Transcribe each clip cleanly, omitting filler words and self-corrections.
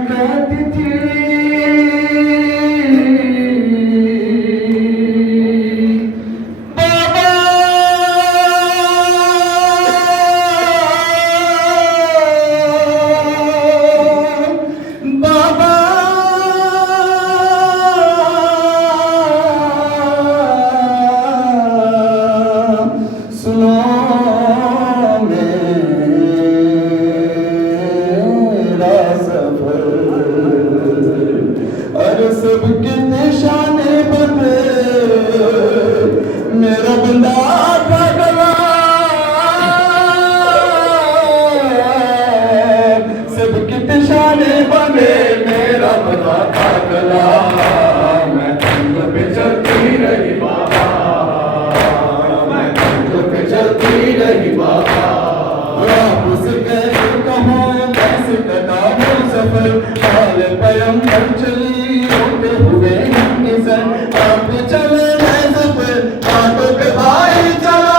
कहती थी बाबा बाबा सुनो सबके निशाने बने मेरा बंदा पागला सबके निशाने बने मेरा बंदा पागला मैं तुम पे चलती रही बाबा मैं तुम पे चलती रही बाबा आप उसे कैसे कहूँ कैसे कटा वो सफर हाल पैगंबर चली हुए आप चले बातों पे भाई चला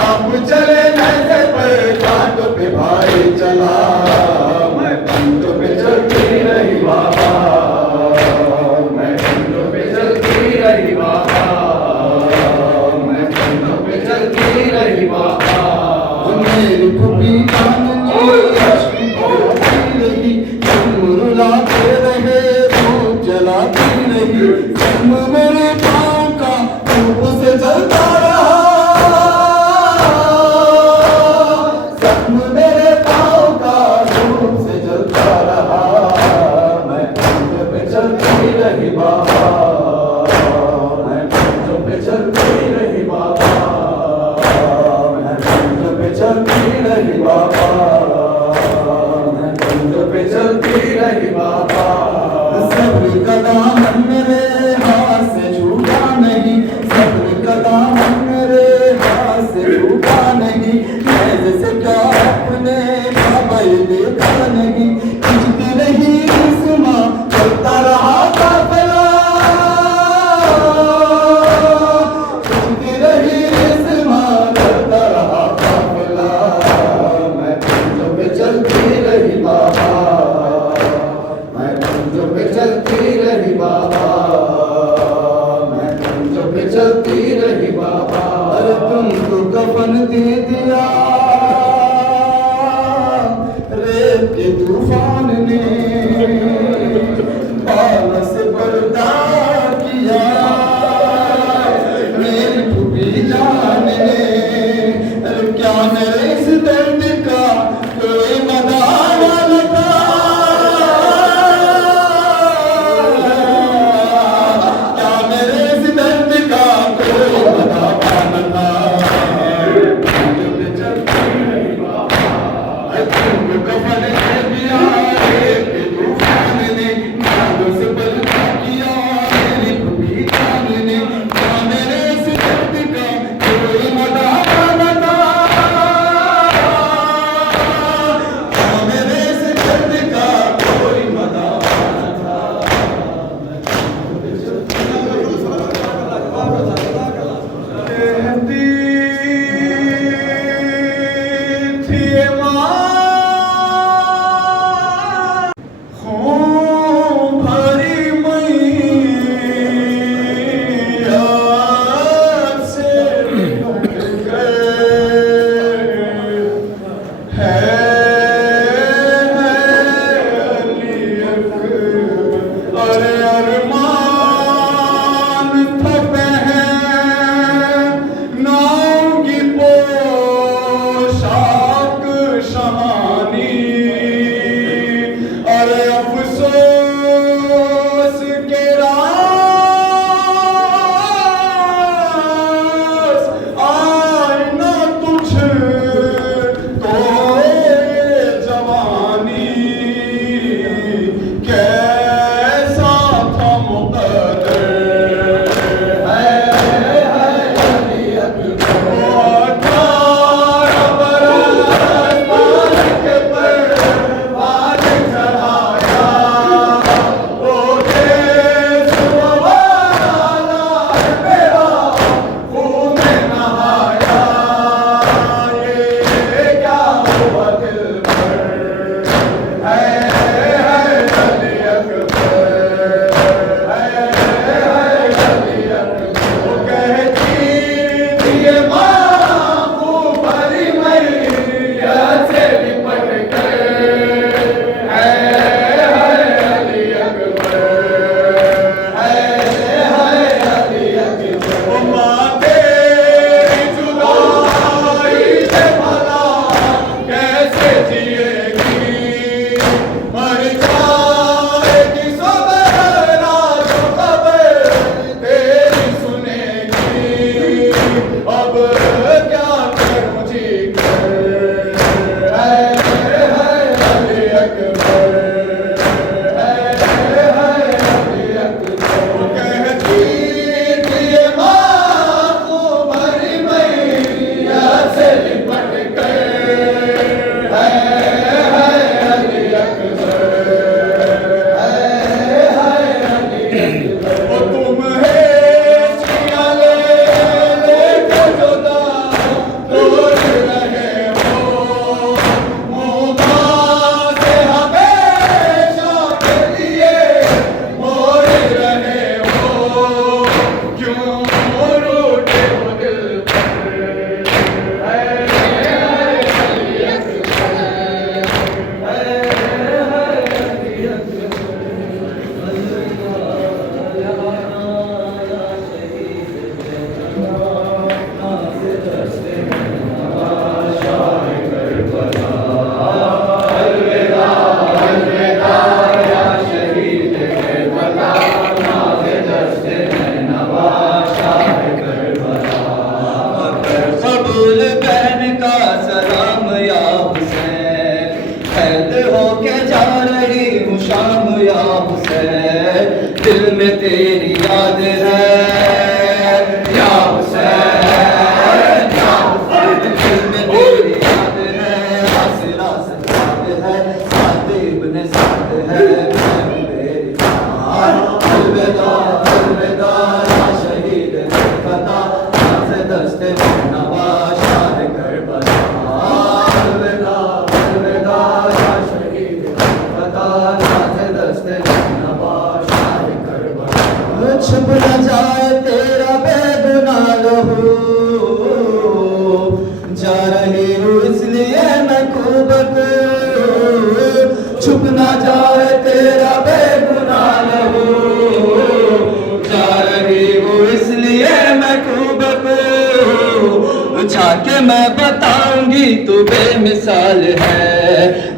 आप चले बातों पे भाई चला मैं बातों पे चलती रही बाबा मैं बातों पे चलती रही बाबा मैं बातों पे चलती रही बाबा मेरी पुपी जलाते रहे धूप जलाती रही जन्म मेरे पाँव का धूप से जलता रहा जन्म मेरे पाँव का धूप से जलता रहा मैं पंजों पे चलती रही बाबा मैं पंजों पे चलती रही बाबा मैं पंजों पे चलती रही बाबा मैं पंजों पे चलती रही बाबा सब्र का दामन मेरे हाथ से छूटा नहीं सब्र का दामन मेरे हाथ से छूटा नहीं मैं जैसे क्या अपने बाबा ये देखा नहीं खिंचती रही सुमा चलता रहा काफिला खिंचती रही सुमा चलता रहा काफिला मैं पंजों पे चलती रही बाबा चलती रही बाबा मैं पंजों पे चलती रही बाबा अरे तुमको कफन दे दिया रेत के तूफान ने बालों से पर्दा किया मेरी फूफी जान ने अरे क्या मेरे इस दर्द का कोई मदार लगा कफन दे दिया में तेरी याद है या हुसैन, या हुसैन, दिल में तेरी याद है, आसिरा सजाद है, साद इब्ने साद है, मैं हूँ तेरी जान। अलविदा अलविदा या शहीद फता, नाज़ दस्ते नवा शाह करबला। अलविदा अलविदा या शहीद फता, नाज़ दस्ते नवा शाह करबला। छुप न जाए तेरा बेगुनाह लहू, जा रही हूँ इसलिए मैं खूब को, छुप न जाए तेरा बेगुनाह लहू, जा रही हूँ इसलिए मैं खूब को, जाके मैं बताऊंगी तू बेमिसाल है,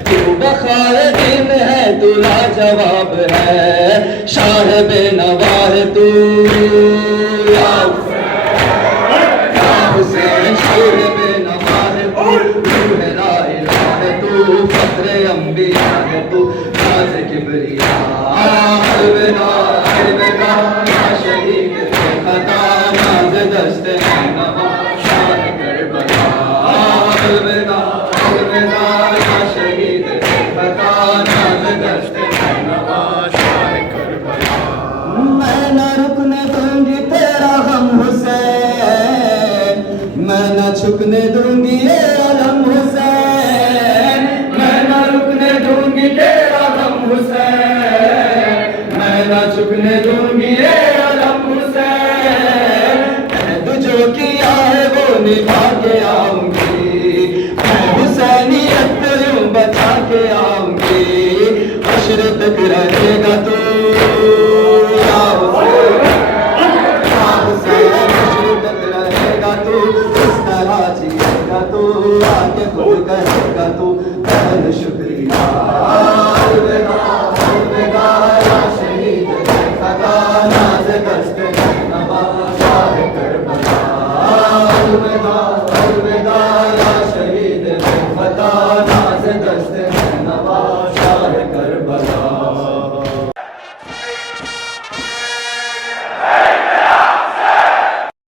तू बखार दिन है, तू लाजवाब है, शाह बेनवा है तू या हुसैन, शाह बेनवा है तू है ला इलाहा है तू, फख्र अंबिया है तू, नाज़ किबरिया। अलविदा अलविदा या शहीद फता, नाज़ दस्ते नवा शाह करबला। अलविदा अलविदा या शहीद फता, नाज़ दस्ते नवा शाह करबला। मैं न रुकने दूंगी तेरा गम हुसैन, मैं न झुकने दूंगी ये अलम हुसैन, मैं न रुकने दूंगी तेरा गम हुसैन, मैं न झुकने दूंगी ये अलम हुसैन। मैंने जो किया है वो निभा के आऊंगी, मैं हुसैनियत यूं बचा के आऊंगी, हश्र तक रहेगा तू या हुसैन, या हुसैन, हश्र तक रहेगा तू, इस तरह जिएगा तू, आके खुद कहेगा तू पहले शुक्रिया। अलविदा अलविदा या शहीद फता, नाज़ दस्ते नवा शाह करबला। अलविदा